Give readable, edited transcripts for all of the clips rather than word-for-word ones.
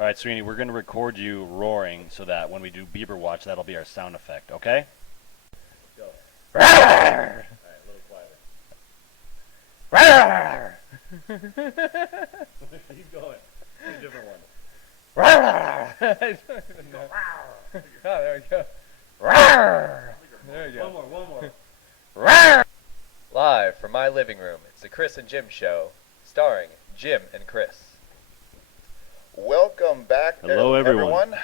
All right, Sweeney, we're going to record you roaring so that when we do Bieber Watch, that'll be our sound effect, okay? Go. Roar! Alright, a little quieter. Keep going. A different one. Roar! I don't even know. Oh, there we go. Roar! There we go. One more. Roar! Live from my living room, it's the Chris and Jim Show, starring Jim and Chris. Welcome back, Hello, everyone.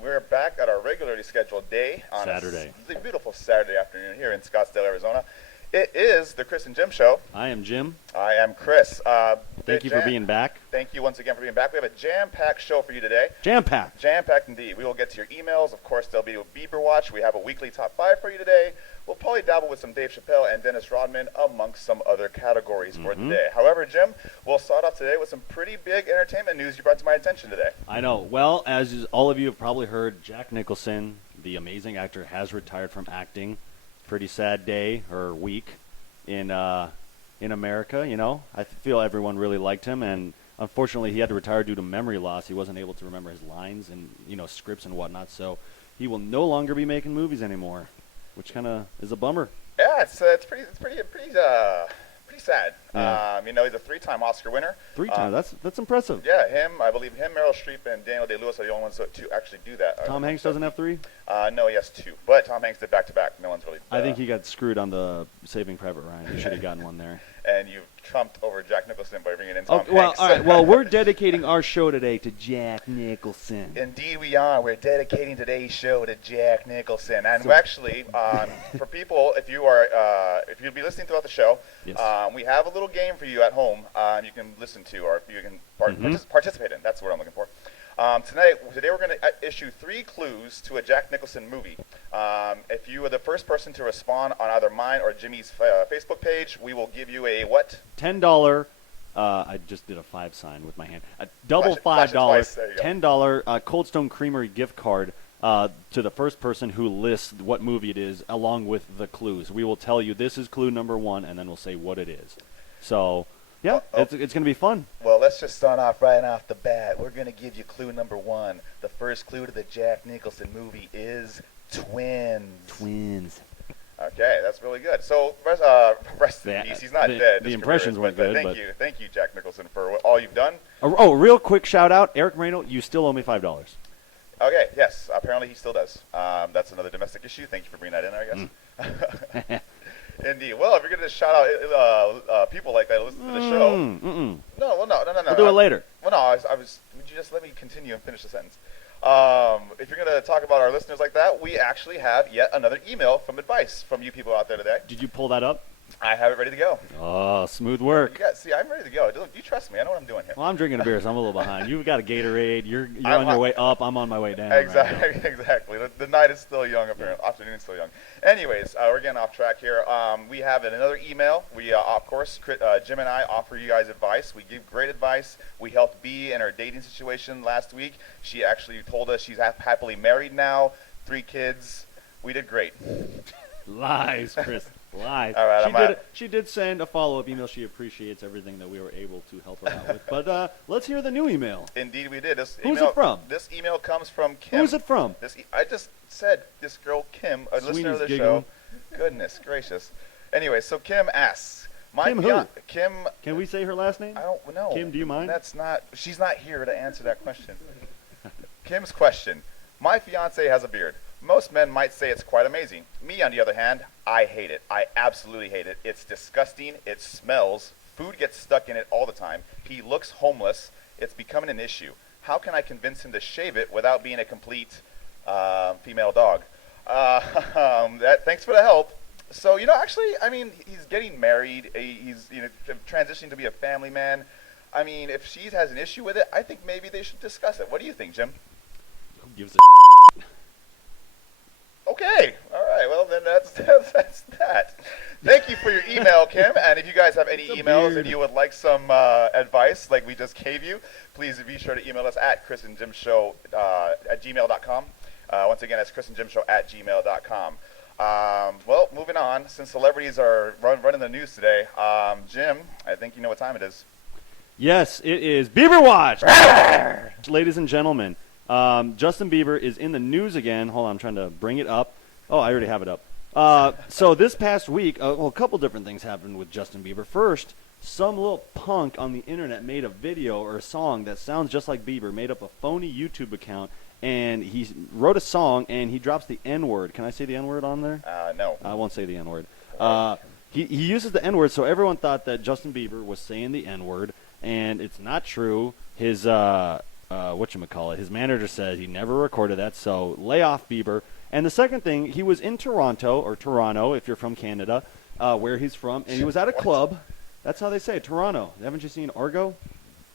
We're back at our regularly scheduled day on Saturday. a beautiful Saturday afternoon here in Scottsdale, Arizona. It is the Chris and Jim Show. I am Jim. I am Chris. Thank you for being back. Thank you once again for being back. We have a jam-packed show for you today. Jam-packed. Jam-packed indeed. We will get to your emails. Of course, there'll be a Bieber Watch. We have a weekly top 5 for you today. We'll probably dabble with some Dave Chappelle and Dennis Rodman amongst some other categories for today. However, Jim, we'll start off today with some pretty big entertainment news you brought to my attention today. I know. Well, as all of you have probably heard, Jack Nicholson, the amazing actor, has retired from acting. Pretty sad day or week in America, you know. I feel everyone really liked him, and unfortunately he had to retire due to memory loss. He wasn't able to remember his lines and, you know, scripts and whatnot, so he will no longer be making movies anymore, which kind of is a bummer. Yeah, it's pretty sad. Yeah. You know, he's a 3-time Oscar winner. 3 times. That's impressive. Yeah, I believe him, Meryl Streep, and Daniel Day-Lewis are the only ones to actually do that. Tom Hanks doesn't have 3? No, he has 2, but Tom Hanks did back-to-back. No one's really. I think he got screwed on the Saving Private Ryan. He should have gotten one there. And you trumped over Jack Nicholson by bringing in Tom Okay, well, Hanks. all right. Well, we're dedicating our show today to Jack Nicholson. Indeed, we are. We're dedicating today's show to Jack Nicholson, and So- we actually, for people, if you'll be listening throughout the show, Yes. we have a little game for you at home. You can listen to, or you can participate in. That's what I'm looking for. Today we're going to issue 3 clues to a Jack Nicholson movie. If you are the first person to respond on either mine or Jimmy's Facebook page, we will give you a what? $10. I just did a 5 sign with my hand. A double Flash it $5, twice, there you go. $10 Cold Stone Creamery gift card to the first person who lists what movie it is, along with the clues. We will tell you this is clue number 1, and then we'll say what it is. So, yeah, it's going to be fun. Well, let's just start off right off the bat. We're going to give you clue number 1. The first clue to the Jack Nicholson movie is twins. Twins. Okay, that's really good. So, rest in peace. He's not dead. The just impressions weren't good, Thank but you. Thank you, Jack Nicholson, for all you've done. Oh, real quick shout out, Eric Moreno. You still owe me $5. Okay, yes. Apparently he still does. That's another domestic issue. Thank you for bringing that in, I guess. Indeed. Well, if you're going to shout out people like that who listen to the show. Mm-mm. No. We'll do it later. Well, no, would you just let me continue and finish the sentence? If you're going to talk about our listeners like that, we actually have yet another email from advice from you people out there today. Did you pull that up? I have it ready to go. Oh, smooth work. See, I'm ready to go. You trust me. I know what I'm doing here. Well, I'm drinking a beer, so I'm a little behind. You've got a Gatorade. You're I'm on your way up. I'm on my way down. right now. Exactly. The night is still young, apparently. Afternoon is still young. Anyways, we're getting off track here. We have another email. We, of course, Jim and I offer you guys advice. We give great advice. We helped Bea in her dating situation last week. She actually told us she's happily married now, 3 kids. We did great. Lies, Chris. Lies. All right, she did send a follow-up email. She appreciates everything that we were able to help her out with. But let's hear the new email. Indeed, we did. Who's it from? This email comes from Kim. Who's it from? I just said this girl, Kim, a listener of the giggling. show. Goodness gracious. Anyway, so Kim asks. Kim who? Kim. Can we say her last name? I don't know. Kim, do you mind? She's not here to answer that question. Kim's question. My fiance has a beard. Most men might say it's quite amazing. Me, on the other hand, I hate it. I absolutely hate it. It's disgusting. It smells. Food gets stuck in it all the time. He looks homeless. It's becoming an issue. How can I convince him to shave it without being a complete female dog? Thanks for the help. So, actually, I mean, he's getting married. He's transitioning to be a family man. I mean, if she has an issue with it, I think maybe they should discuss it. What do you think, Jim? Who gives a Okay. All right. Well, then that's that. Thank you for your email, Kim. And if you guys have any emails and you would like some advice like we just gave you, please be sure to email us at chrisandjimshow at gmail.com. Once again, that's chrisandjimshow at gmail.com. Well, moving on. Since celebrities are running the news today, Jim, I think you know what time it is. Yes, it is Bieber Watch. Ladies and gentlemen, Justin Bieber is in the news again. Hold on, I'm trying to bring it up. Oh, I already have it up. So this past week, a couple different things happened with Justin Bieber. First, some little punk on the internet made a video or a song that sounds just like Bieber, made up a phony YouTube account, and he wrote a song, and he drops the N-word. Can I say the N-word on there? No. I won't say the N-word. He uses the N-word, so everyone thought that Justin Bieber was saying the N-word, and it's not true. His whatchamacallit, his manager said he never recorded that, so lay off Bieber. And the second thing, he was in Toronto if you're from Canada, where he's from, and he was at a club. That's how they say it, Toronto. Haven't you seen Argo? You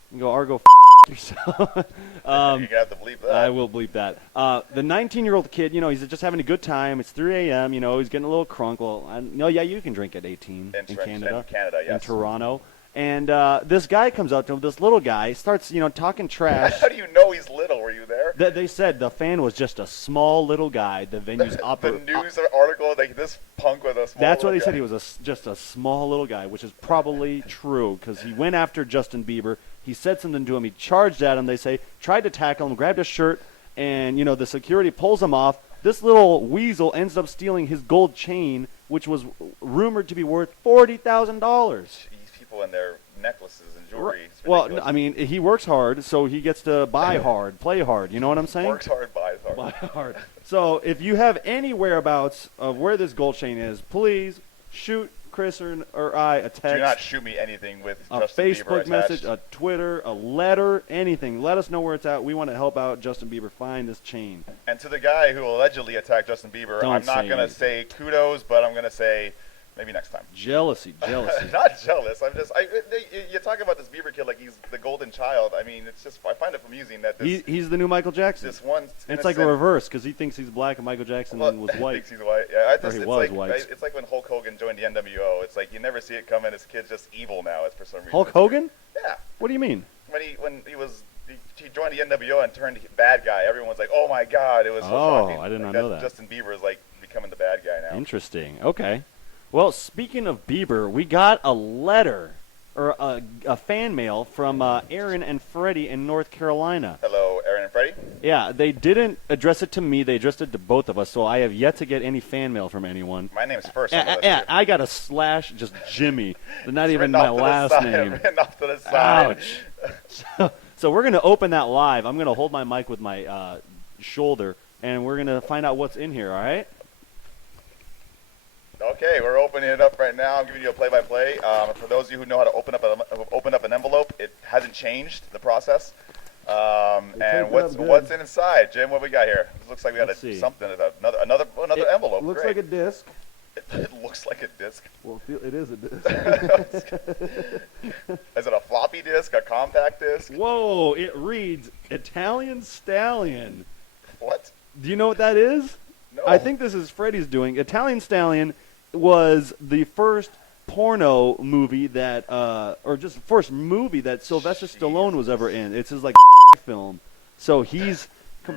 can go Argo yourself. You're going to have to bleep that. I will bleep that. The 19-year-old kid, he's just having a good time. It's 3 a.m., he's getting a little crunk. Well, no, yeah, you can drink at 18 in Canada. In Canada, yes. In Toronto. And this guy comes up to him, this little guy, starts, talking trash. How do you know he's little? Were you there? They said the fan was just a small little guy. The venue's The news article, like this punk was a small That's what little they said. guy. He was just a small little guy, which is probably true because he went after Justin Bieber. He said something to him. He charged at him. They say tried to tackle him, grabbed his shirt, and the security pulls him off. This little weasel ends up stealing his gold chain, which was rumored to be worth $40,000. These people and their necklaces and jewelry. It's Well, ridiculous. I mean, he works hard, so he gets to buy hard, play hard. You know what I'm saying? Works hard, buys hard. Buy hard. So if you have any whereabouts of where this gold chain is, please shoot Chris or I a text. Do not shoot me anything with A Justin Bieber Facebook attached. message, a Twitter, a letter, anything. Let us know where it's at. We want to help out Justin Bieber find this chain. And to the guy who allegedly attacked Justin Bieber, Don't I'm not say going to anything. say kudos, but I'm going to say maybe next time. Jealousy. Not jealous. You talk about this Bieber kid like he's the golden child. I mean, it's just I find it amusing that this He's the new Michael Jackson. this one. It's like a reverse because he thinks he's black and Michael Jackson was white. Thinks he's white. Yeah, Or he it's was like white. It's like when Hulk Hogan joined the NWO. It's like you never see it coming. This kid's just evil now. It's for some reason. Hulk Hogan? Yeah. What do you mean? When he joined the NWO and turned bad guy, everyone's like, "Oh my God!" It was so Oh, shocking. I did not Like, know that. Justin Bieber is like becoming the bad guy now. Interesting. Okay. Well, speaking of Bieber, we got a letter or a fan mail from Aaron and Freddie in North Carolina. Hello, Aaron and Freddie. Yeah, they didn't address it to me. They addressed it to both of us, so I have yet to get any fan mail from anyone. My name's first. on the list here. I got a slash, just Jimmy. Not even Written my off to the last side, name. written off to the side. Ouch. So we're going to open that live. I'm going to hold my mic with my shoulder, and we're going to find out what's in here, all right? Okay, we're opening it up right now. I'm giving you a play-by-play. For those of you who know how to open up an envelope, it hasn't changed the process. And what's inside, Jim? What we got here? It looks like we got Let's see. something. Another envelope. Looks Great. like a disc. It looks like a disc. Well, it is a disc. Is it a floppy disk? A compact disc? Whoa, it reads Italian Stallion. What? Do you know what that is? No. I think this is Freddie's doing. Italian Stallion was the first porno movie that, or just the first movie that Sylvester Stallone was ever in. It's his, film. So he's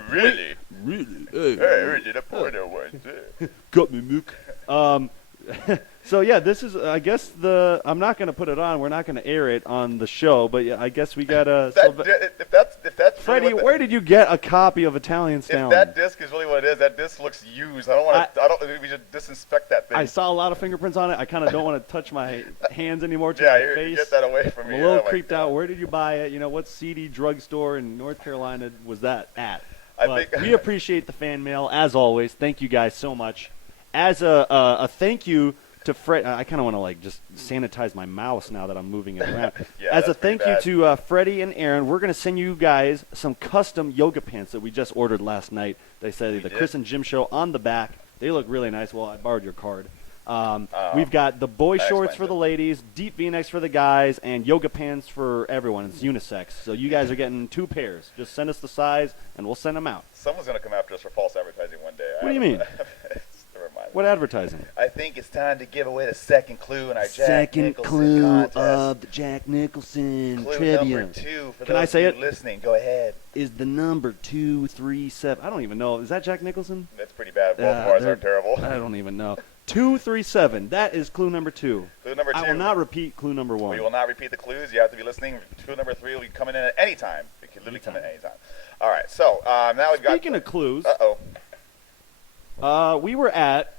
Really? Really? Hey, we did a porno once. Got me, Mook. So yeah, this is, I guess I'm not going to put it on. We're not going to air it on the show, but yeah, I guess we got a. If that's Freddie, really what where did you get a copy of Italian if Stallion? that disc is really what it is, that disc looks used. I don't want to. We should disinfect that thing. I saw a lot of fingerprints on it. I kind of don't want to touch my hands anymore to yeah, my you face. get that away from I'm me. a little Oh my creeped God. out. Where did you buy it? What seedy drugstore in North Carolina was that at? I But think- we appreciate the fan mail, as always. Thank you guys so much. As a thank you to Fred, I kind of want to just sanitize my mouse now that I'm moving it around. Yeah, As a that's pretty thank you bad. to Freddie and Aaron, we're going to send you guys some custom yoga pants that we just ordered last night. They say the did? Chris and Jim Show on the back. They look really nice. Well, I borrowed your card. We've got the boy shorts explains for it. the ladies, deep V-necks for the guys, and yoga pants for everyone. It's unisex. So you guys are getting 2 pairs. Just send us the size, and we'll send them out. Someone's gonna come after us for false advertising one day. What do you mean? Never mind. What advertising? I think it's time to give away the second clue in our Jack Second Nicholson clue contest. of the Jack Nicholson Clue trivia number 2 for Can those I say of it? you listening. Go ahead. is the number 237. I don't even know. Is that Jack Nicholson? That's pretty bad. Both of ours they're- are terrible. I don't even know. 237. That is clue number 2. Clue number 2. I will not repeat clue number 1. We will not repeat the clues. You have to be listening. Clue number 3 will be coming in at any time. It can literally come in at any time. All right. So now we've got. Speaking of clues, we were at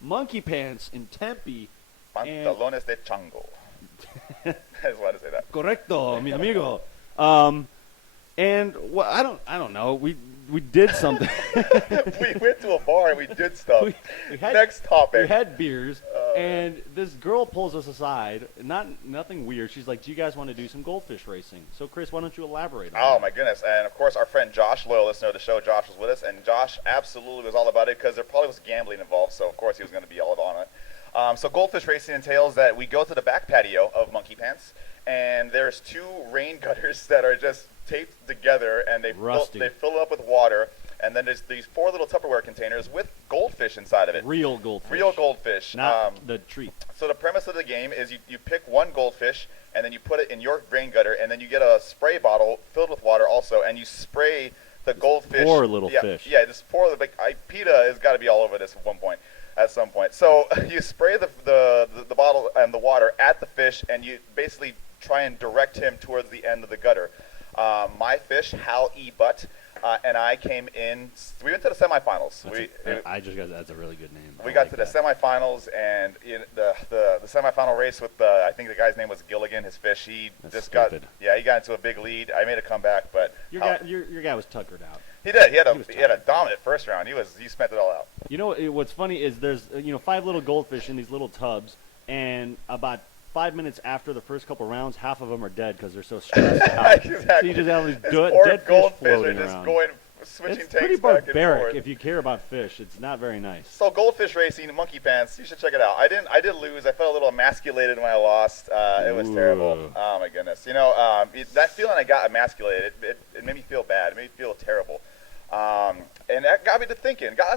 Monkey Pants in Tempe. Pantalones de chango. I just wanted to say that. Correcto, mi amigo. And I don't know. We did something. We went to a bar and we did stuff. We had, Next topic. We had beers, and this girl pulls us aside. Nothing weird. She's like, "Do you guys want to do some goldfish racing?" So, Chris, why don't you elaborate on Oh that? my goodness! And of course, our friend Josh, loyal listener of the show, Josh was with us, and Josh absolutely was all about it because there probably was gambling involved. So of course he was going to be all on it. So goldfish racing entails that we go to the back patio of Monkey Pants, and there's 2 rain gutters that are just taped together, and they fill it up with water, and then there's these 4 little Tupperware containers with goldfish inside of it. Real goldfish. Real goldfish. Not the treat. So the premise of the game is you pick 1 goldfish, and then you put it in your rain gutter, and then you get a spray bottle filled with water also, and you spray the goldfish. 4 little fish. Yeah, this 4. PETA has got to be all over this at some point. So you spray the bottle and the water at the fish, and you basically try and direct him towards the end of the gutter. My fish, Hal E. Butt, and I came in. We went to the semifinals. That's a really good name. We got to the semifinals, and in the semifinal race with I think the guy's name was Gilligan. His fish, he got into a big lead. I made a comeback, but your guy was tuckered out. He did. He had a dominant first round. He spent it all out. You know what's funny is there's 5 little goldfish in these little tubs, and about 5 minutes after the first couple rounds, half of them are dead because they're so stressed out. Exactly. So you just have these Poor dead fish goldfish floating are just around. switching It's tanks pretty back and barbaric forth. if you care about fish. It's not very nice. So goldfish racing, Monkey Pants, you should check it out. I did lose. I felt a little emasculated when I lost. It was terrible. Oh my goodness. That feeling I got emasculated, it made me feel bad. It made me feel terrible. And that got us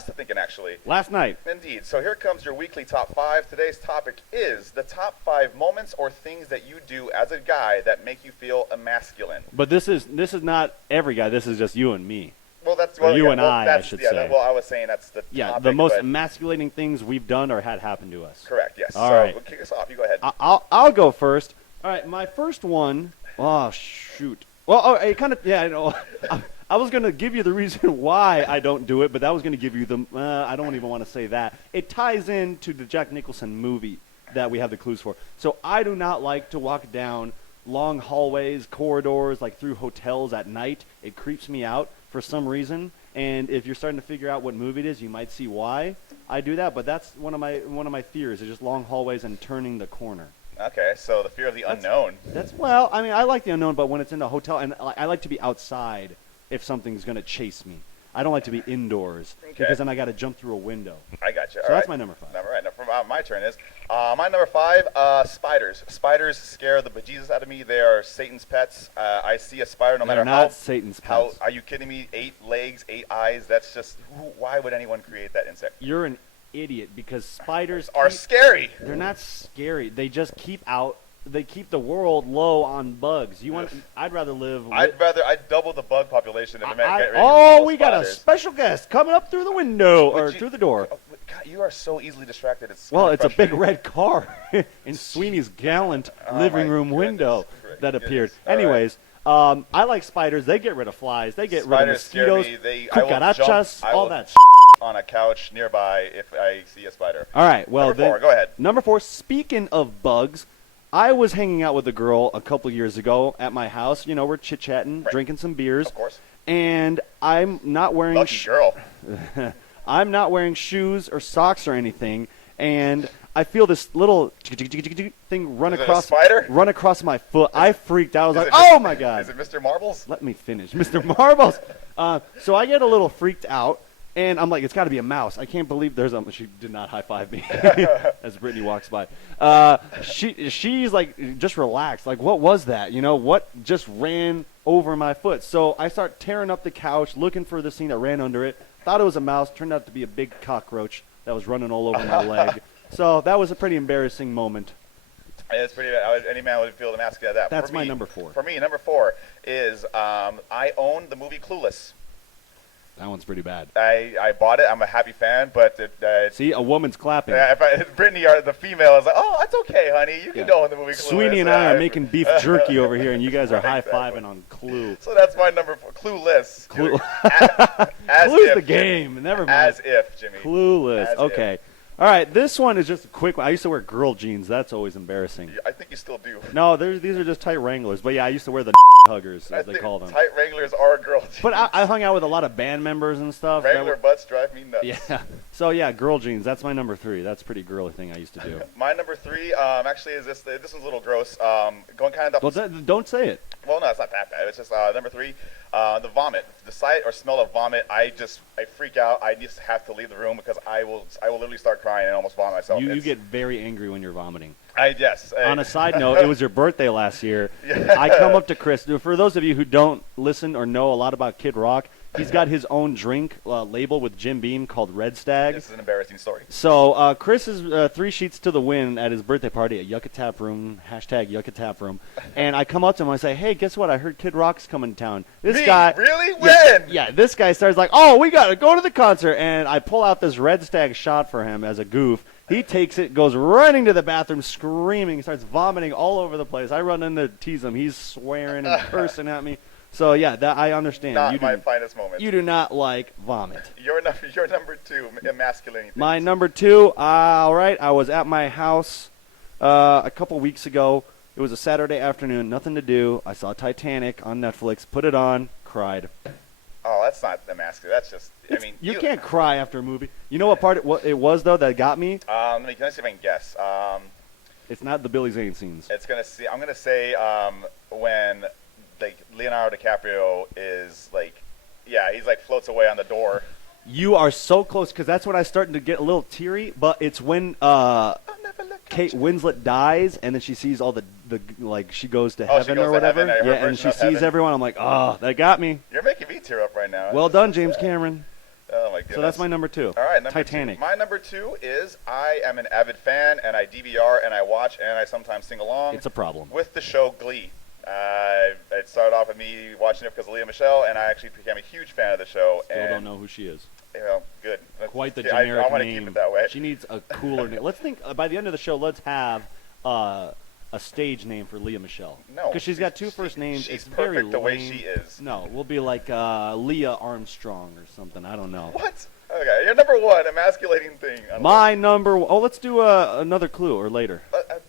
to thinking actually. Last night. Indeed. So here comes your weekly top 5. Today's topic is the top 5 moments or things that you do as a guy that make you feel emasculine. But this is not every guy. This is just you and me. Well, that's I should say. Well, I was saying that's the topic, the most but emasculating things we've done or had happen to us. correct. Yes. All so right. we'll kick us off. You go ahead. I'll go first. All right, my first one. Oh shoot. Well, it kind of I know. I was going to give you the reason why I don't do it, but that was going to give you the. I don't even want to say that. It ties into the Jack Nicholson movie that we have the clues for. So I do not like to walk down long hallways, corridors, like through hotels at night. It creeps me out for some reason. And if you're starting to figure out what movie it is, you might see why I do that. But that's one of my fears is just long hallways and turning the corner. Okay, so the fear of the unknown. I like the unknown, but when it's in a hotel, and I like to be outside if something's going to chase me. I don't like to be indoors because then I got to jump through a window. I got you. So that's my number 5. All right, now my turn is my number 5. Spiders. Spiders scare the bejesus out of me. They are Satan's pets. I see a spider no matter They're not Satan's pets. Are you kidding me? 8 legs, 8 eyes. That's just why would anyone create that insect? You're an idiot because spiders are scary. They're not scary. They just keep the world low on bugs. I'd rather live. I'd double the bug population if we got a special guest coming up through the window through the door. God, you are so easily distracted. It's a big red car in Sweeney's gallant living room window that appeared. Anyways, I like spiders. They get rid of flies. They get rid of mosquitoes, cucarachas, all that. On a couch nearby if I see a spider. All right. Well, number 4, go ahead. Number 4. Speaking of bugs. I was hanging out with a girl a couple years ago at my house. We're chit-chatting, drinking some beers. Of course. And I'm not wearing Lucky girl. I'm not wearing shoes or socks or anything, and I feel this little thing run across my foot. I freaked out. I was like, "Oh my god!" Is it Mr. Marbles? Let me finish, Mr. Marbles. So I get a little freaked out, and I'm like, "It's got to be a mouse." I can't believe there's a. She did not high five me as Brittany walks by. She's like, just relaxed. Like, what was that? What just ran over my foot? So I start tearing up the couch, looking for this thing that ran under it. Thought it was a mouse. Turned out to be a big cockroach that was running all over my leg. So that was a pretty embarrassing moment. It's pretty bad. Any man would feel the mask of that. That's my number 4. For me, number 4 is I own the movie Clueless. That one's pretty bad. I bought it. I'm a happy fan, but See, a woman's clapping. Brittany, the female, is like, oh, it's okay, honey. You can go in the movie. Sweeney and I are making beef jerky over here, and you guys are Right, high-fiving exactly. on Clue. So that's my number 4. Clueless. Clue. As Clue's if, the game. Never mind. As if, Jimmy. Clueless. As Okay. All right, this one is just a quick one. I used to wear girl jeans. That's always embarrassing. I think you still do. No, these are just tight Wranglers. But yeah, I used to wear the huggers, I as they think call them. Tight Wranglers are girl jeans. But I hung out with a lot of band members and stuff. Wrangler butts drive me nuts. Yeah. So yeah, girl jeans. That's my number 3. That's a pretty girly thing I used to do. My number 3 actually is this. This one's a little gross. Going kind of. Well, don't say it. Well, no, it's not that bad. It's just number 3, the vomit. The sight or smell of vomit, I freak out. I just have to leave the room because I will literally start crying and almost vomit myself. You get very angry when you're vomiting. Yes. On a side note, it was your birthday last year. Yeah. I come up to Chris. For those of you who don't listen or know a lot about Kid Rock, he's got his own drink label with Jim Beam called Red Stag. This is an embarrassing story. So Chris is 3 sheets to the wind at his birthday party at Yucca Tap Room, hashtag Yucca Tap Room. And I come up to him and I say, hey, guess what? I heard Kid Rock's coming to town. This Me? guy. Really? When? Yeah, this guy starts like, oh, we got to go to the concert. And I pull out this Red Stag shot for him as a goof. He takes it, goes running to the bathroom, screaming, starts vomiting all over the place. I run in there to tease him. He's swearing and cursing at me. So, yeah, that I understand. Not my finest moment. You do not like vomit. Your number 2, emasculating things. My number 2, all right, I was at my house a couple weeks ago. It was a Saturday afternoon, nothing to do. I saw Titanic on Netflix, put it on, cried. Oh, that's not emasculating. That's just. You can't cry after a movie. You know what part it was, though, that got me? Can I see if I can guess? It's not the Billy Zane scenes. I'm gonna say when like Leonardo DiCaprio is like, he's like floats away on the door. You are so close, because that's when I started to get a little teary, but it's when Kate Winslet dies, and then she sees all the like, she goes to heaven or whatever. Yeah, and she sees everyone. I'm like, oh, that got me. You're making me tear up right now. Well done, James Cameron. Oh my goodness. So that's my number 2. All right, number Titanic. 2. My number 2 is I am an avid fan, and I DVR, and I watch, and I sometimes sing along. It's a problem. With the show Glee. It started off with me watching it because of Leah Michelle, and I actually became a huge fan of the show. Still don't know who she is. Good. Quite the I generic want to name. keep it that way. She needs a cooler name. Let's think, by the end of the show, let's have a stage name for Leah Michelle. No. Because she's got 2 first names. She's It's very perfect the way lame. she is. No, we'll be like Leah Armstrong or something. I don't know. What? Okay, your number 1, emasculating thing. My number. Oh, let's do another clue or later.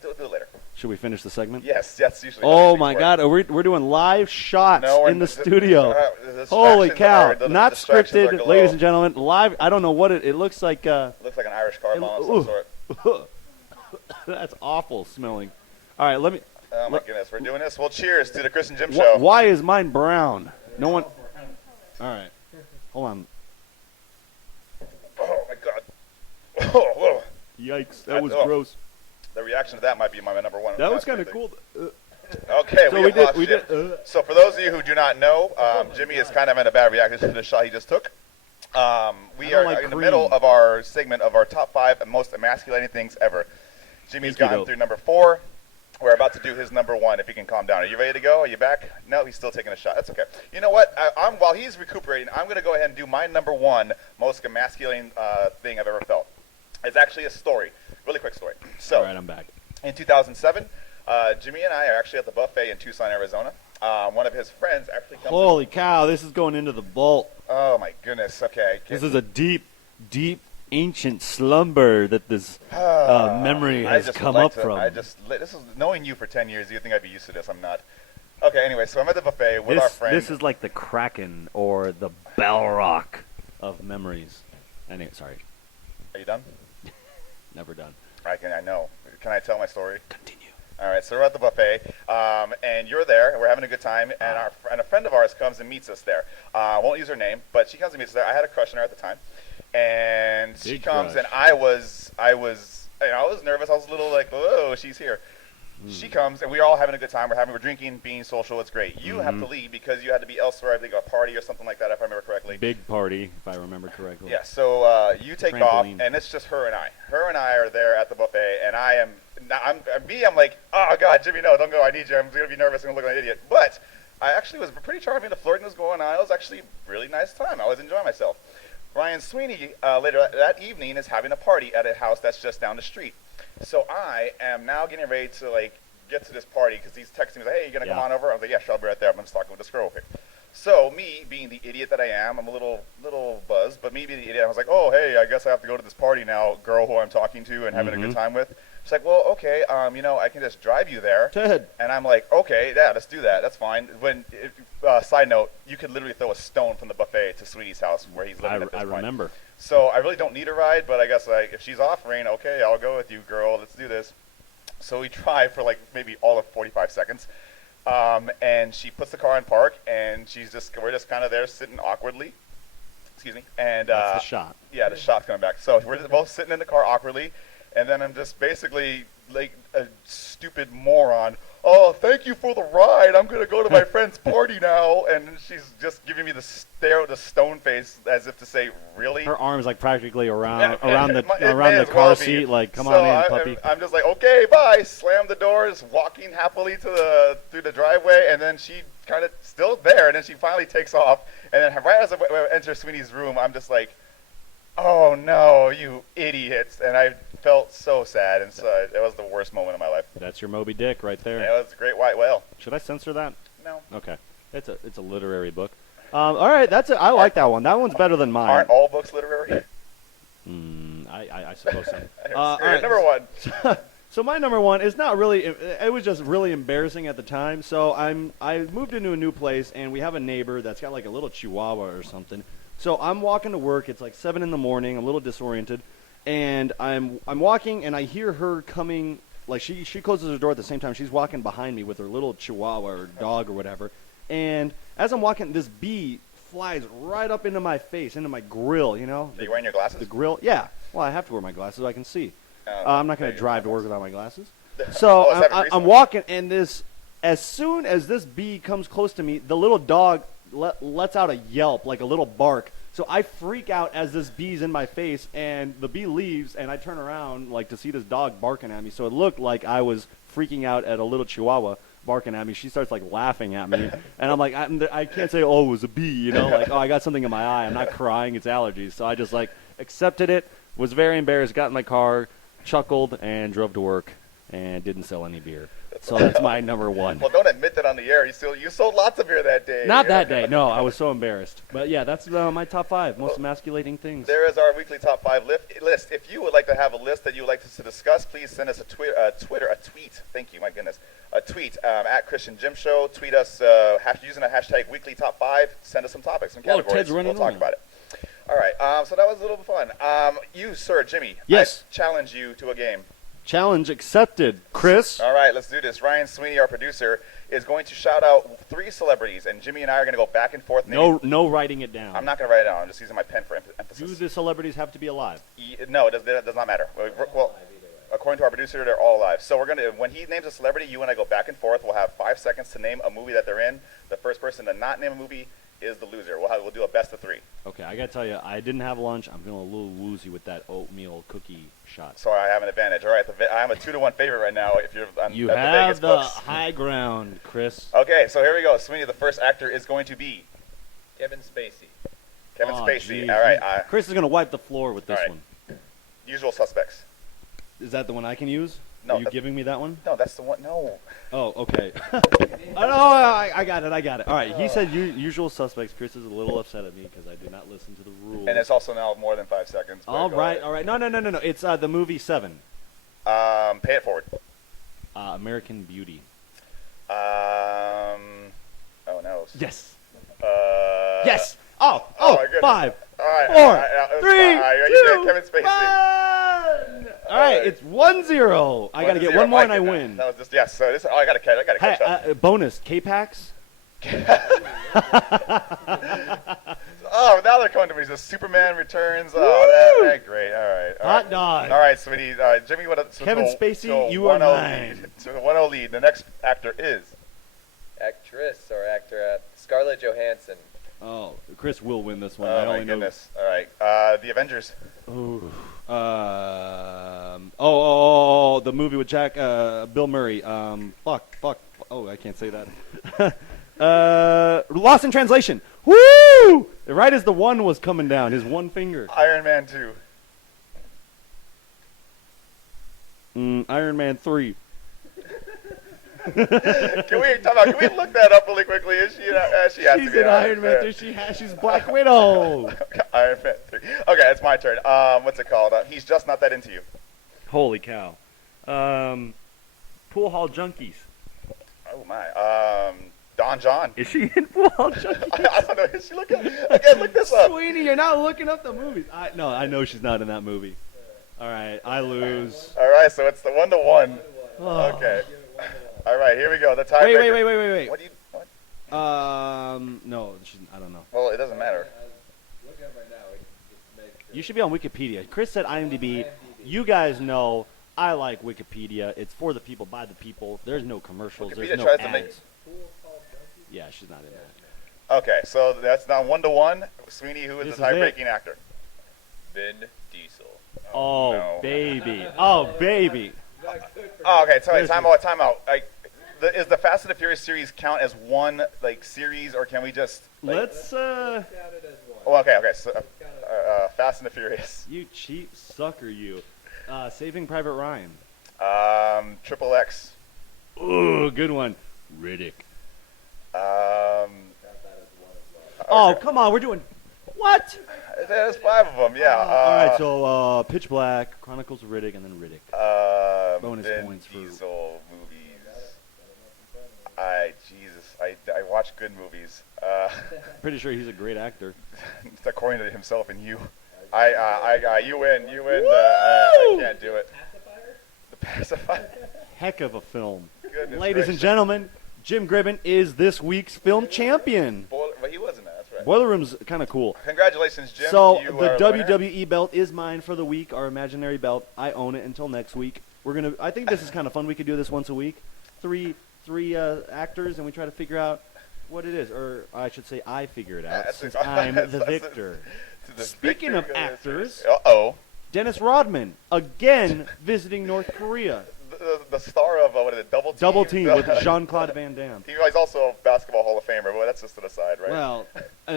Do it later. Should we finish the segment? Yes, that's usually. Oh my God, we're doing live shots in the studio. Holy cow! Not scripted, ladies and gentlemen. Live. I don't know what it looks like. Looks like an Irish car bomb of some sort. That's awful smelling. All right, let me. Oh my goodness, we're doing this. Well, cheers to the Chris and Jim show. Why is mine brown? No one. All right, hold on. Oh my God. Whoa. Yikes! That was gross. The reaction to that might be my number 1. That was kind of cool. Okay, So we did. So for those of you who do not know, Jimmy is kind of in a bad reaction to the shot he just took. We are like in the cream. middle of our segment of our top 5 most emasculating things ever. Jimmy's Thank you, gotten through number 4. We're about to do his number 1. If he can calm down, are you ready to go? Are you back? No, he's still taking a shot. That's okay. You know what? While he's recuperating, I'm going to go ahead and do my number 1 most emasculating thing I've ever felt. It's actually a story, really quick story. So, All right, I'm back. in 2007, Jimmy and I are actually at the buffet in Tucson, Arizona. One of his friends actually comes. Holy cow! This is going into the vault. Oh my goodness. Okay. This is a deep, deep, ancient slumber that this memory has come up from. this is knowing you for 10 years. You think I'd be used to this? I'm not. Okay. Anyway, so I'm at the buffet with our friend. This is like the Kraken or the Balrog of memories. Anyway, sorry, Are you done? never done. I know. Can I tell my story? Continue. All right, so we're at the buffet, and you're there, and we're having a good time, and a friend of ours comes and meets us there. I won't use her name, but she comes and meets us there. I had a crush on her at the time, and she comes, crush. and I was nervous. I was a little like, oh, she's here. She comes, and we're all having a good time. We're drinking, being social. It's great. You have to leave because you had to be elsewhere. I think a party or something like that, if I remember correctly. Big party, if I remember correctly. Yeah, so you take off, Trampoline. and it's just her and I. Her and I are there at the buffet, and I'm like, oh God, Jimmy, no, don't go. I need you. I'm gonna be nervous. I'm gonna look like an idiot. But I actually was pretty charming. The flirting was going on. It was actually a really nice time. I was enjoying myself. Ryan Sweeney later that evening is having a party at a house that's just down the street. So I am now getting ready to like get to this party because he's texting me like, "Hey, you gonna come on over?" I was like, "Yeah, sure, I'll be right there. I'm just talking with this girl here." So me being the idiot that I am, I'm a little buzzed, but me being the idiot, I was like, "Oh, hey, I guess I have to go to this party now, girl who I'm talking to and having a good time with." She's like, "Well, okay, I can just drive you there." Ted. And I'm like, "Okay, yeah, let's do that. That's fine." Side note, you could literally throw a stone from the buffet to Sweetie's house where he's living at this I point. remember. So I really don't need a ride, but I guess like if she's offering, okay, I'll go with you, girl. Let's do this. So we drive for like maybe all of 45 seconds. And she puts the car in park, and we're just kind of there sitting awkwardly. Excuse me. And That's the shot. yeah, the shot's coming back. So we're just both sitting in the car awkwardly, and then I'm just basically like a stupid moron. "Oh, thank you for the ride. I'm gonna go to my friend's party now." And she's just giving me the stare with the stone face, as if to say, "Really?" Her arms like practically around It the may as car well be. seat. Like, come So on in, puppy. I'm just like, "Okay, bye." Slam the doors, walking happily through the driveway, and then she kind of still there, and then she finally takes off, and then right as I enter Sweeney's room, I'm just like, "Oh no, you idiots!" And I felt so sad, and so it was the worst moment of my life. That's your Moby Dick right there. It was a great white whale. Should I censor that? No, Okay. It's a literary book. All right, I like that one. That one's better than mine. aren't all books literary? I suppose so. All right, number one. So my number one is not really. It was just really embarrassing at the time. So I moved into a new place, and we have a neighbor that's got like a little Chihuahua or something. So I'm walking to work. It's like 7 a.m. I'm a little disoriented, and I'm walking, and I hear her coming. Like she closes her door at the same time. She's walking behind me with her little Chihuahua or dog or whatever. And as I'm walking, this bee flies right up into my face, into my grill. You know, Are you wearing your glasses? the grill. Yeah. Well, I have to wear my glasses so I can see. Oh, I'm not going there to you drive go. to work without my glasses. So is that a I'm reason? walking, and as soon as this bee comes close to me, the little dog lets out a yelp, like a little bark. So I freak out as this bee's in my face, and the bee leaves, and I turn around like to see this dog barking at me. So it looked like I was freaking out at a little Chihuahua barking at me. She starts like laughing at me, and I'm like, I can't say, "Oh, it was a bee," you know, like, "Oh, I got something in my eye." I'm not crying; it's allergies. So I just like accepted it. Was very embarrassed. Got in my car, chuckled, and drove to work, and didn't sell any beer. So that's my number one. Well, don't admit that on the air. You sold lots of beer that day. Not that day. No, I was so embarrassed. But yeah, that's my top 5 most emasculating things. There is our weekly top 5 list. If you would like to have a list that you would like us to discuss, please send us a tweet. Thank you, my goodness. A tweet at Christian Jim Show. Tweet us using the hashtag weekly top 5. Send us some topics, some Whoa, categories. Ted's running We'll talk on. about it. All right. So that was a little fun. You, sir, Jimmy. Yes. I challenge you to a game. Challenge accepted, Chris. All right, let's do this. Ryan Sweeney, our producer, is going to shout out 3 celebrities, and Jimmy and I are going to go back and forth. No writing it down. I'm not going to write it down. I'm just using my pen for emphasis. Do the celebrities have to be alive? No, it does not matter. Well, according to our producer, they're all alive. So we're gonna, when he names a celebrity, you and I go back and forth. We'll have 5 seconds to name a movie that they're in. The first person to not name a movie is the loser. We'll do a best of 3. Okay, I gotta tell you, I didn't have lunch. I'm feeling a little woozy with that oatmeal cookie shot. So I have an advantage. All right, I'm a 2-1 favorite right now. If you're on You the have Vegas the books. high ground, Chris. Okay, so here we go. Sweeney, the first actor is going to be Kevin Spacey. Kevin Oh, Spacey. geez. All right, Chris is gonna wipe the floor with this all right. one. Usual Suspects. Is that the one I can use? No, Are you giving me that one? No, that's the one. No. Oh, okay. I got it. All right, he said Usual Suspects. Chris is a little upset at me because I did not listen to the rules. And it's also now more than 5 seconds. but all go right. ahead. No. It's the movie 7, Pay it forward. American Beauty. Oh no. Yes. Yes. Oh, Oh, my goodness. 5, All right. 4, all right, it was 3, fine. You did 2, Kevin Spacey. 1. All right, right. it's 1-0. I got to get one more and I win. That was just yes. So this. Oh, I got to Hey, catch up. bonus, K-Pax. Oh, now they're coming to me. Just Superman Returns. Oh, that's great. All right. All Hot right. dog. All right, sweetie. Jimmy, Kevin Spacey, you are mine. Lead. So the 1-0 lead. The next actor is. Actress or actor, Scarlett Johansson. Oh, Chris will win this one. I Oh my only know. goodness. All right. The Avengers. Ooh. The movie with Bill Murray. Fuck. Oh, I can't say that. Lost in Translation. Woo! Right as the one was coming down, his one finger. Iron Man 2. Iron Man 3. Can we look that up really quickly? Is she? She has to She's be in Iron Man 3. She's Black Widow. Iron Man 3. Okay, it's my turn. What's it called? He's just not that into you. Holy cow. Pool Hall Junkies. Oh my. Don John. Is she in Pool Hall Junkies? I don't know. Is she looking? Again, look this up. Sweeney, you're not looking up the movies. I know she's not in that movie. All right, I lose. All right, so it's the 1-1. Oh. Okay. All right, here we go. The tiebreaker. Wait. What do you? What? No, I don't know. Well, it doesn't matter. You should be on Wikipedia. Chris said IMDb. You guys know I like Wikipedia. It's for the people, by the people. There's no commercials. Wikipedia There's no tries ads. to make- Yeah, she's not in that. Okay, so that's now 1-1. Sweeney, who is This the is it. tie-breaking actor? Vin Diesel. Oh, no. baby. Oh, baby. Oh, okay. So There's time out. Is the Fast and the Furious series count as one series, or can we just? Let's, Oh, okay. So, Fast and the Furious. you cheap sucker, you. Saving Private Ryan. Triple X. Ooh, good one. Riddick. Oh, Oh, come on. We're doing. What? there's 5 of them. Yeah. All right, so Pitch Black, Chronicles of Riddick, and then Riddick. bonus Vin points for- Diesel movies. I watch good movies. Pretty sure he's a great actor. According to himself and you. You win. I can't do it. The Pacifier. Heck of a film. Goodness Ladies and gracious. gentlemen, Jim Gribben is this week's film champion. But he wasn't. That's right. Boiler Room's kind of cool. Congratulations, Jim. So You the are the winner. WWE belt is mine for the week, our imaginary belt. I own it until next week. I think this is kind of fun. We could do this once a week. Three actors, and we try to figure out what it is, or I should say, I figure it out That's- since I'm the that's- victor. The Speaking victor of actors, uh-oh. Dennis Rodman again visiting North Korea. The star of what is it? Double Team with Jean-Claude Van Damme. He's also a basketball Hall of Famer, but that's just an aside, right? Well,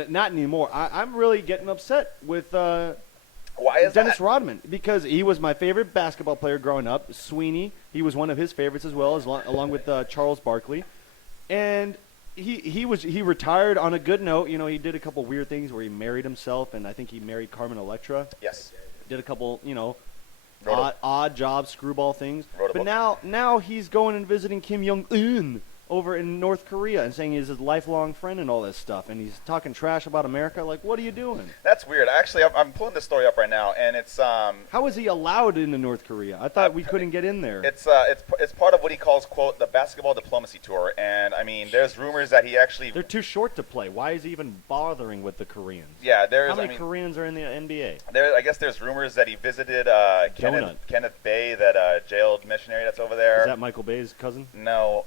not anymore. I'm really getting upset with Why is Dennis that? Rodman because he was my favorite basketball player growing up. Sweeney, he was one of his favorites as well, along with Charles Barkley, and he retired on a good note. You know, he did a couple weird things where he married himself, and I think he married Carmen Electra. Yes. Did a couple, Wrote a- odd job screwball things. Wrote a But book. now he's going and visiting Kim Jong-un over in North Korea and saying he's his lifelong friend and all this stuff, and he's talking trash about America. Like, what are you doing? That's weird. Actually, I'm pulling this story up right now, and it's How is he allowed into North Korea? I thought we couldn't get in there. it's part of what he calls, quote, the basketball diplomacy tour. And I mean, there's rumors that he actually They're too short to play. Why is he even bothering with the Koreans? yeah, there's How many Koreans are in the NBA? I guess there's rumors that he visited Donut. Kenneth Bay, that jailed missionary that's over there. Is that Michael Bay's cousin? No,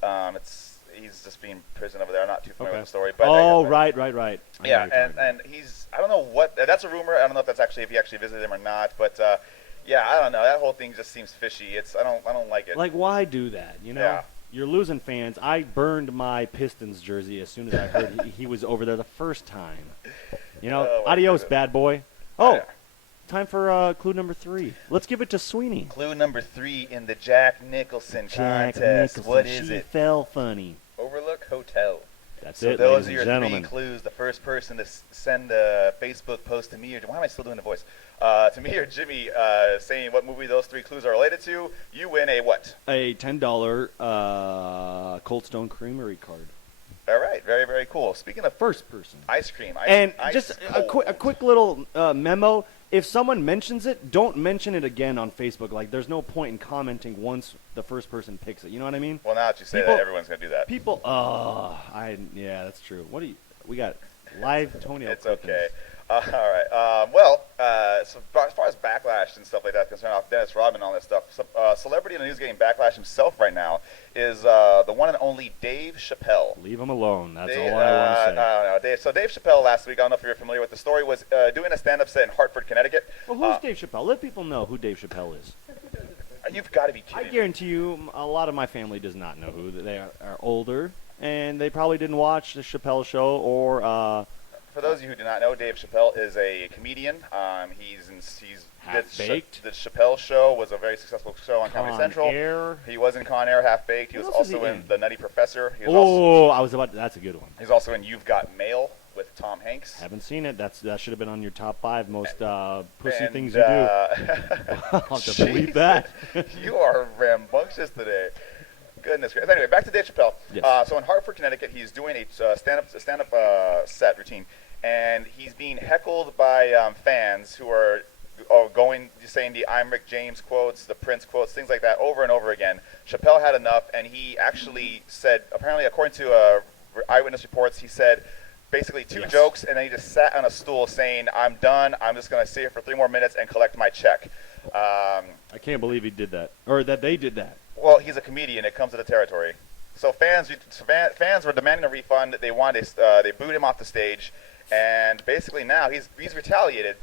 he's just being in prison over there. I'm not too familiar Okay. with the story, but Oh, right. I know Yeah, what you're talking about. and he's I don't know what that's a rumor. I don't know if that's actually if he actually visited him or not, but yeah, I don't know. That whole thing just seems fishy. I don't like it. Like, why do that? Yeah. You're losing fans. I burned my Pistons jersey as soon as I heard he was over there the first time. Oh, my Adios, goodness. bad boy. Oh, Yeah. time for clue number 3. Let's give it to Sweeney. Clue number 3 in the Jack Nicholson Jack contest. Nicholson. What is She it? fell funny. Overlook Hotel. That's So it, those ladies are and your gentlemen. 3 clues. The first person to send a Facebook post to me, or why am I still doing the voice? To me or Jimmy, saying what movie those 3 clues are related to, you win a what? A $10 Cold Stone Creamery card. All right, very, very cool. Speaking of First person. ice cream, And ice just a cold. quick little memo. If someone mentions it, don't mention it again on Facebook. Like, there's no point in commenting once the first person picks it. You know what I mean? Well, now that you say People- that, everyone's gonna do that. People, yeah, that's true. We got live Tony. It's okay. All right. So as far as backlash and stuff like that concerned, off Dennis Rodman and all that stuff, celebrity in the news getting backlash himself right now is the one and only Dave Chappelle. Leave him alone. That's Dave, all I want to say. I don't know. So Dave Chappelle last week, I don't know if you're familiar with the story, was doing a stand-up set in Hartford, Connecticut. Well, who's Dave Chappelle? Let people know who Dave Chappelle is. You've got to be I kidding me. guarantee you, a lot of my family does not know who they are older. and they probably didn't watch the Chappelle Show or For those of you who do not know, Dave Chappelle is a comedian. He's Half-Baked. The Chappelle Show was a very successful show on Comedy Con Central. Air. He was in Con Air, Half Baked. He What was else is also he in in? The Nutty Professor. He was That's a good one. he's also in You've Got Mail with Tom Hanks. Haven't seen it. That should have been on your top 5 most pussy And, things you do. I'll have to believe that. You are rambunctious today. Goodness gracious. Anyway, back to Dave Chappelle. Yes. So in Hartford, Connecticut, he's doing a stand-up set routine, and he's being heckled by fans who are saying the I'm Rick James quotes, the Prince quotes, things like that over and over again. Chappelle had enough, and he actually said, apparently according to eyewitness reports, he said basically 2 Yes. jokes, and then he just sat on a stool saying, I'm done, I'm just going to sit here for 3 more minutes and collect my check. I can't believe he did that, or that they did that. Well, he's a comedian. It comes to the territory. So fans were demanding a refund. They booed him off the stage, and basically now he's retaliated.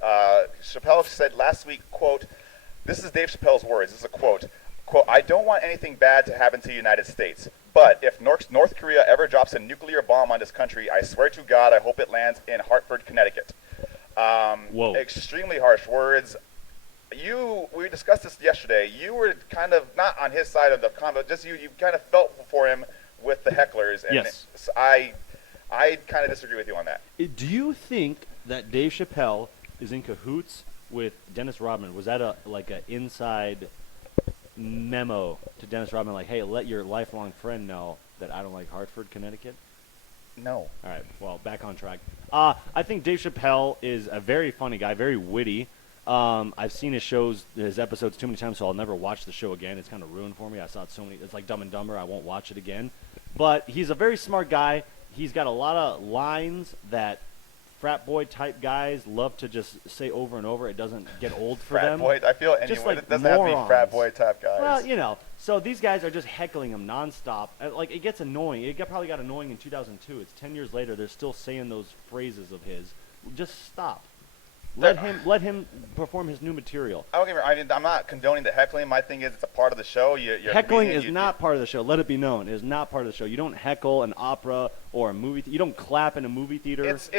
Chappelle said last week, quote, this is Dave Chappelle's words. This is a quote. Quote, I don't want anything bad to happen to the United States, but if North Korea ever drops a nuclear bomb on this country, I swear to God, I hope it lands in Hartford, Connecticut. Whoa. Extremely harsh words. We discussed this yesterday. You were kind of not on his side of the combo, just you kind of felt for him with the hecklers. And Yes. I kind of disagree with you on that. Do you think that Dave Chappelle is in cahoots with Dennis Rodman? Was that an inside memo to Dennis Rodman, like, hey, let your lifelong friend know that I don't like Hartford, Connecticut? No. All right, well, back on track. I think Dave Chappelle is a very funny guy, very witty. I've seen his episodes too many times, so I'll never watch the show again. It's kind of ruined for me. I saw it so many. It's like Dumb and Dumber. I won't watch it again. But he's a very smart guy. He's got a lot of lines that frat boy type guys love to just say over and over. It doesn't get old for Frat them. boy. I feel Just anyone. like It doesn't have to be frat morons. boy type guys. Well, so these guys are just heckling him nonstop. Like, it gets annoying. Probably got annoying in 2002. It's 10 years later. They're still saying those phrases of his. Just stop. Let him perform his new material. I don't get me wrong, I'm not condoning the heckling. My thing is, it's a part of the show. You're a Heckling comedian, is not part of the show. Let it be known. It is not part of the show. You don't heckle an opera or a movie. You don't clap in a movie theater. It's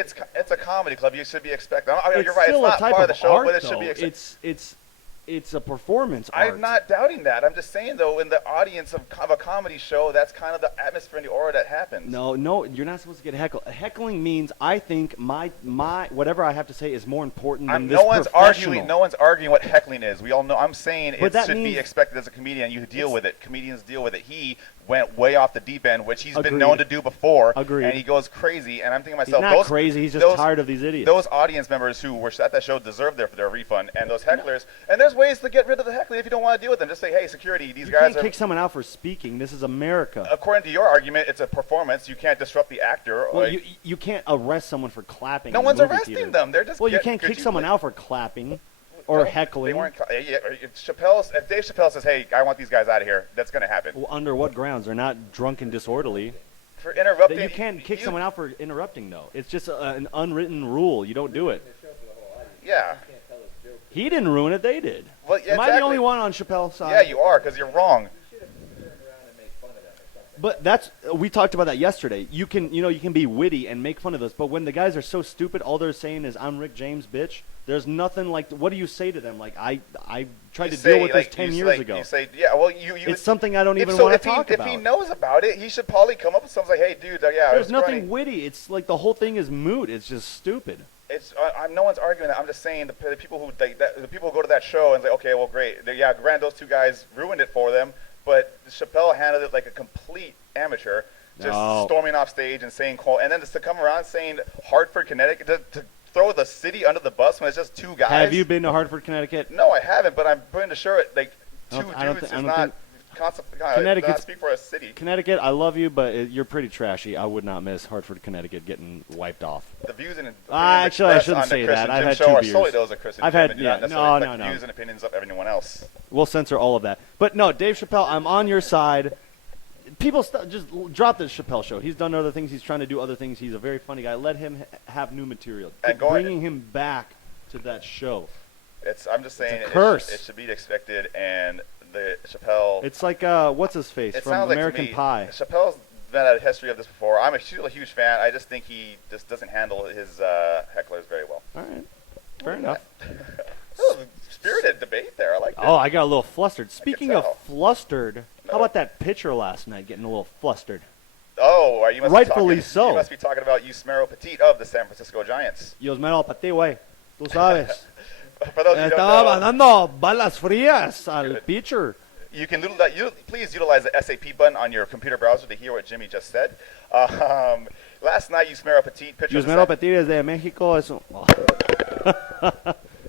a comedy club. You should be expected. You're It's right. It's still a not type part of of the show, art, but it should be though. expected. It's a performance art. I'm not doubting that. I'm just saying, though, in the audience of a comedy show, that's kind of the atmosphere and the aura that happens. No, you're not supposed to get heckled. Heckling means I think my whatever I have to say is more important than this no one's professional. arguing. No one's arguing what heckling is. We all know. I'm saying But it that should be means- expected as a comedian. You deal with it. Comedians deal with it. He went way off the deep end, which he's been Agreed. known to do before. Agreed. And he goes crazy. And I'm thinking to He's myself, not crazy. He's just tired of these idiots. Those audience members who were at that show deserve their refund. And those hecklers. And there's ways to get rid of the heckler if you don't want to deal with them. Just say, hey, security, these you guys can't are. kick someone out for speaking. This is America. According to your argument, it's a performance. You can't disrupt the actor. Well, you can't arrest someone for clapping. no in a one's movie arresting theater. them. They're just. Well, you can't kick someone out for clapping or heckling. They weren't. If Dave Chappelle says, "Hey, I want these guys out of here," that's going to happen. Well, under what grounds? They're not drunk and disorderly. For interrupting, You can't kick someone out for interrupting, though. It's just an unwritten rule. You don't do it. Yeah. He didn't ruin it. They did. Well, yeah, Am I the exactly. only one on Chappelle's side? Yeah, you are, because you're wrong. But we talked about that yesterday. You can be witty and make fun of this, but when the guys are so stupid, all they're saying is "I'm Rick James, bitch." There's nothing like. What do you say to them? Like I tried to deal with this 10 years ago. You say, yeah, well, you. It's something I don't even so want if to talk about. If he knows about it, he should probably come up with something like, "Hey, dude, yeah." There's it's nothing funny. witty. It's like the whole thing is moot. It's just stupid. It's no one's arguing that. I'm just saying the people who the people who go to that show and say, okay, well, great, granted, those 2 guys ruined it for them, but Chappelle handled it like a complete amateur, just No. storming off stage and saying, and then just to come around saying Hartford, Connecticut, to throw the city under the bus when it's just 2 guys. Have you been to Hartford, Connecticut? No, I haven't, but I'm pretty sure like 2 I don't dudes thi- I is don't not think- Connecticut. Not speak for a city. Connecticut, I love you, but you're pretty trashy. I would not miss Hartford, Connecticut getting wiped off. The views and opinions Actually, I expressed shouldn't on the say Chris that. and I've Jim had show 2 are beers. solely those of Chris and I've Jim, had- and do not yeah, necessarily no, reflect no, the no. views and opinions of everyone else. We'll censor all of that. But no, Dave Chappelle, I'm on your side. People just drop the Chappelle show. He's done other things. He's trying to do other things. He's a very funny guy. Let him have new material. And Bringing him back to that show. I'm just saying a curse. It should be expected, and the Chappelle. It's like what's his face It from sounds like American to me, Pie. Chappelle's been at a history of this before. I'm still a huge fan. I just think he just doesn't handle his hecklers very well. All right. Fair enough. Spirited debate there. I like that. Oh, I got a little flustered. Speaking of tell. flustered, how about that pitcher last night getting a little flustered? Oh, you must Rightfully be talking, so. You must be talking about Yusmeiro Petit of the San Francisco Giants. Yusmeiro Petit, güey. Tú sabes. For those who Estaba don't know, mandando balas frías al pitcher. you can please utilize the SAP button on your computer browser to hear what Jimmy just said. Last night, Yusmeiro Petit, pitcher. Yusmeiro Petit is de Mexico.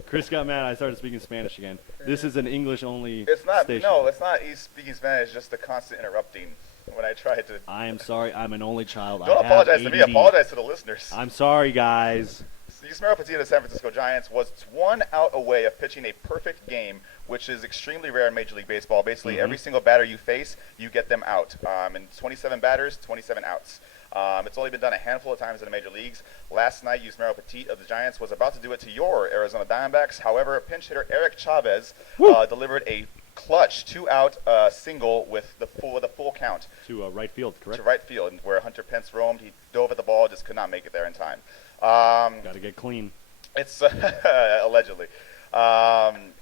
Chris got mad. I started speaking Spanish again. This is an English-only It's not. station. No, it's not. He's speaking Spanish. Just the constant interrupting when I try to. I am sorry. I'm an only child. Don't I have apologize to me. ADD. Apologize to the listeners. I'm sorry, guys. Yusmeiro Petit of the San Francisco Giants was 1 out away of pitching a perfect game, which is extremely rare in Major League Baseball. Basically, every single batter you face, you get them out. And 27 batters, 27 outs. It's only been done a handful of times in the major leagues. Last night, Yusmeiro Petit of the Giants was about to do it to your Arizona Diamondbacks. However, pinch hitter Eric Chavez delivered a clutch 2-out single with the full count To right field, correct? to right field, where Hunter Pence roamed. He dove at the ball, just could not make it there in time. Got to get clean. It's allegedly.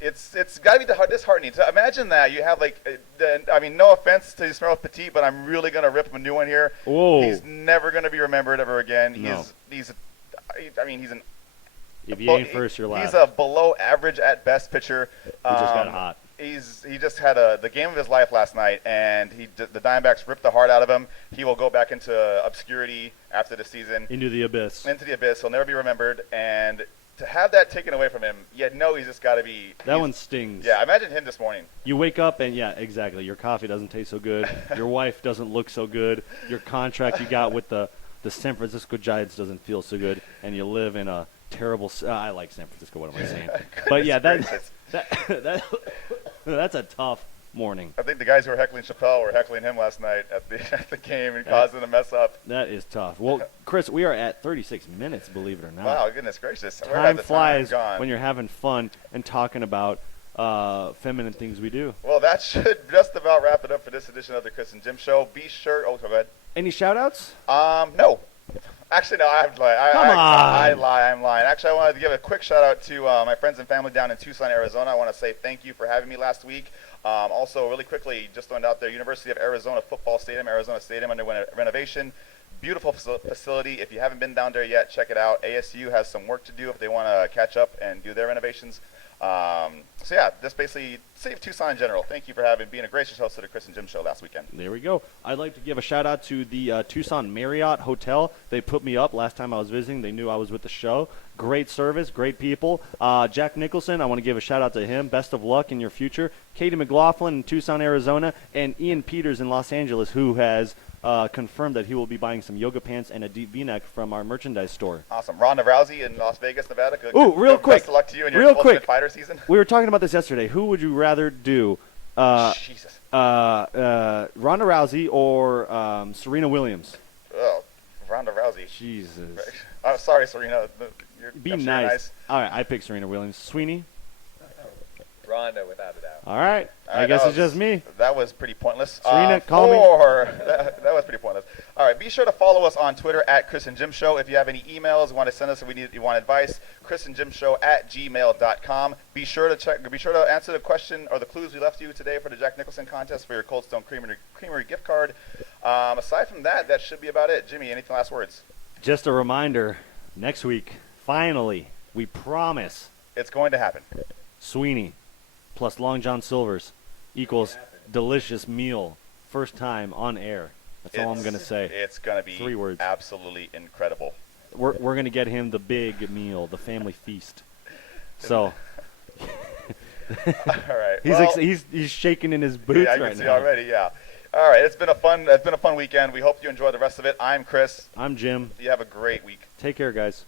It's got to be disheartening to imagine that you have I mean, no offense to Yusmeiro Petit, but I'm really gonna rip him a new one here. Whoa. He's never gonna be remembered ever again. No. He's an If you ain't first, you're last. he's a below average at best pitcher. He just got hot. He just had the game of his life last night, and the Diamondbacks ripped the heart out of him. He will go back into obscurity after the season, Into the abyss. into the abyss. He'll never be remembered, and to have that taken away from him, he's just got to be. That one stings. Yeah, imagine him this morning. You wake up and, yeah, exactly. Your coffee doesn't taste so good. Your wife doesn't look so good. Your contract you got with the San Francisco Giants doesn't feel so good. And you live in a terrible I like San Francisco. What am I saying? But, yeah, that's a tough morning. I think the guys who were heckling Chappelle were heckling him last night at the game and causing a mess up. That is tough. Well, Chris, we are at 36 minutes, believe it or not. Wow, goodness gracious. Where Time had the flies gone? when you're having fun and talking about feminine things we do. Well, that should just about wrap it up for this edition of the Chris and Jim Show. Be sure. Oh, go ahead. Any shout-outs? No. Actually, no, I'm lying. I'm lying. Actually, I wanted to give a quick shout out to my friends and family down in Tucson, Arizona. I want to say thank you for having me last week. Also, really quickly, just throwing out there, University of Arizona Football Stadium, Arizona Stadium under renovation. Beautiful facility. If you haven't been down there yet, check it out. ASU has some work to do if they want to catch up and do their renovations. So yeah, just basically save Tucson in general. Thank you for being a gracious host of the Chris and Jim Show last weekend. There we go. I'd like to give a shout out to the Tucson Marriott Hotel. They put me up last time I was visiting. They knew I was with the show. Great service, great people. Jack Nicholson, I want to give a shout out to him. Best of luck in your future. Katie McLaughlin in Tucson, Arizona, and Ian Peters in Los Angeles, who has confirmed that he will be buying some yoga pants and a deep V-neck from our merchandise store. Awesome. Ronda Rousey in Las Vegas, Nevada. Real quick. Best of luck to you in your Real Ultimate quick. Fighter season. We were talking about this yesterday. Who would you rather do? Jesus. Ronda Rousey or Serena Williams? Oh, Ronda Rousey. Jesus. I'm sorry, Serena. Be I'm sure you're nice. All right, I pick Serena Williams. Sweeney? Ronda, without a doubt. All right. All I right, guess that it's just was- me. That was pretty pointless. Serena, call me. That was pretty pointless. All right, be sure to follow us on Twitter at Chris and Jim Show. If you have any emails you want to send us, if you want advice, chrisandjimshow@gmail.com. Be sure to answer the question or the clues we left you today for the Jack Nicholson contest for your Cold Stone Creamery gift card. Aside from that, that should be about it. Jimmy, any last words? Just a reminder, next week, finally, we promise, It's going to happen. Sweeney plus Long John Silver's equals delicious meal. First time on air. That's all I'm going to say. It's going to be 3 words. absolutely incredible. We're going to get him the big meal, the family feast. So All right. he's shaking in his boots Yeah, I right can see now. already. Yeah. All right. It's been a fun weekend. We hope you enjoy the rest of it. I'm Chris. I'm Jim. You have a great week. Take care, guys.